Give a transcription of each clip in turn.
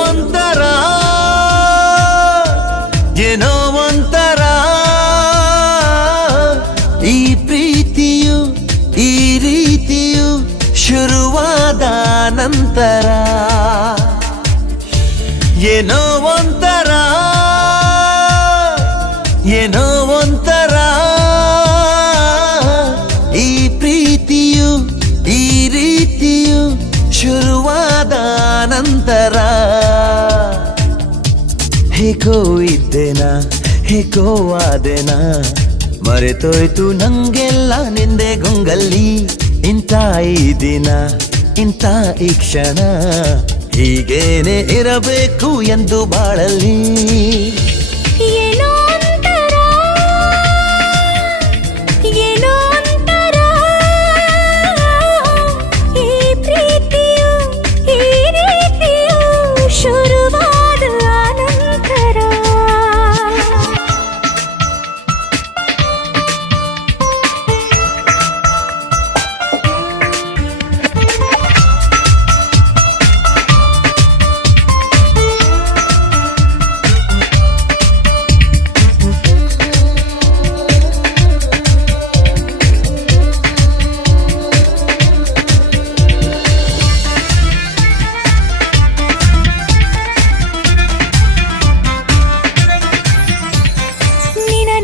ಒಂಥರ ಏನೋ ಒಂಥರ ಈ ಪ್ರೀತಿಯು ಈ ರೀತಿಯು ಶುರುವಾದ ನಂತರ ಏನೋ ಒಂಥರ ಏನೋ ಒಂಥರ ಈ ಪ್ರೀತಿಯು ಈ ರೀತಿಯು ಶುರುವಾದ ನಂತರ ಹೇಗೋ ಇದ್ದೇನಾ ಹೇಗೋ ಆದೆನಾ ಮರೆತೋಯ್ತು ನಂಗೆಲ್ಲ ನಿಂದೆ ಗೊಂಗಲ್ಲಿ ಇಂಥ ಈ ದಿನ ಇಂಥ ಈ ಕ್ಷಣ ಹೀಗೇನೆ ಇರಬೇಕು ಎಂದು ಬಾಳಲ್ಲಿ ಏನೋ ಒಂಥರ ಏನೋ ಒಂಥರ ಈ ಪ್ರೀತಿಯು ಈ ರೀತಿಯು ಶುರುವಾದ ನಂತರ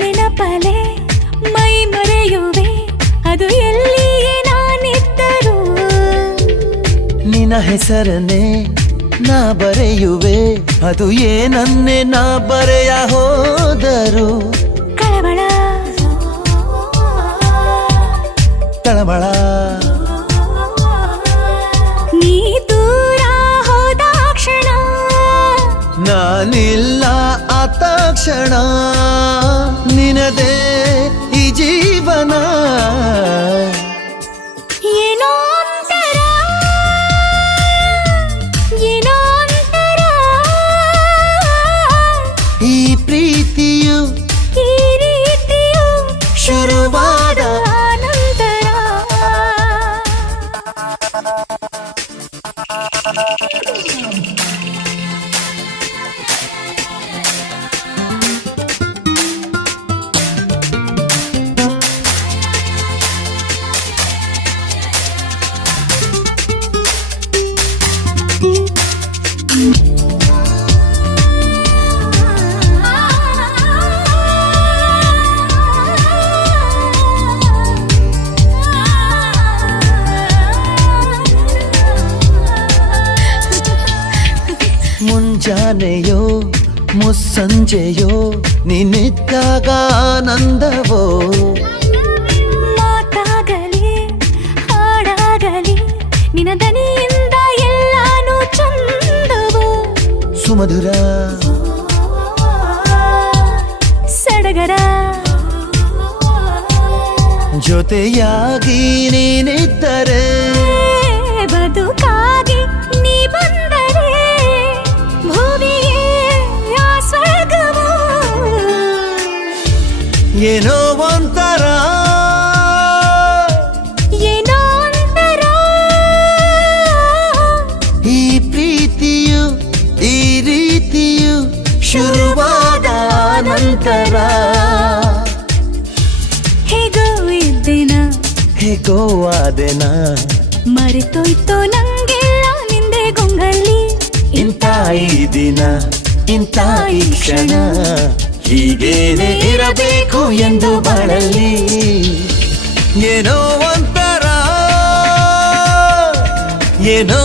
ನೆನಪಲೆ ಮೈ ಮರೆಯುವೆ ಅದು ಎಲ್ಲಿಯೇ ನಾನಿದ್ದರೂ ನಿನ್ನ ಹೆಸರನ್ನೇ ನಾ ಬರೆಯುವೆ ಅದು ಏನನ್ನೇ ನಾ ಬರೆಯ ಹೋದರು ಕಳವಳ ತಳಮಳ ನೀ ದೂರ ಹೋದ ಕ್ಷಣ ನಾನಿಲ್ಲ ಆ ತಕ್ಷಣ ನಿನದೇ ಈ ಜೀವನ ಏನೋ ಒಂಥರ ಏನೋ ಒಂಥರ ಈ ಪ್ರೀತಿಯು ಈ ರೀತಿಯು ಶುರುವಾದ ನಂತರ ಮುಂಜಾನೆಯೋ ಮುಸ್ಸಂಜೆಯೋ ನಿನ್ನಿದ್ದಾಗ ಆನಂದವೋ ಮಾತಾಗಲಿ ಹಾಡಾಗಲಿ ನಿನ್ನ ದನಿಯಿಂದ ಎಲ್ಲಾನು ಚಂದವು ಸುಮಧುರ ಸಡಗರ ಜೊತೆಯಾಗಿ ನೀನಿದ್ದರೆ ಬದುಕಾಗಿ ನೀ ಬಂದರೆ ಭೂಮಿಗೆ ಆ ಸ್ವರ್ಗವು ಏನೋ ಒಂಥರ ಏನೋ ಒಂಥರ ಈ ಪ್ರೀತಿಯು ಈ ರೀತಿಯು ಶುರುವಾದ ನಂತರ ಹೇಗೋ ಇದ್ದೇನ ಹೇಗೋ ಆದೆನ ಮರೆತೋಯ್ತೋ ನಂಗೆಲ್ಲ ನಿಂದೆ ಗೊಂಗಲ್ಲಿ ಇಂಥ ಈ ದಿನ ಇಂಥ ಈ ಕ್ಷಣ ಹೀಗೇನೆ ಇರಬೇಕು ಎಂದು ಬಾಳಲ್ಲಿ ಏನೋ ಒಂಥರ ಏನೋ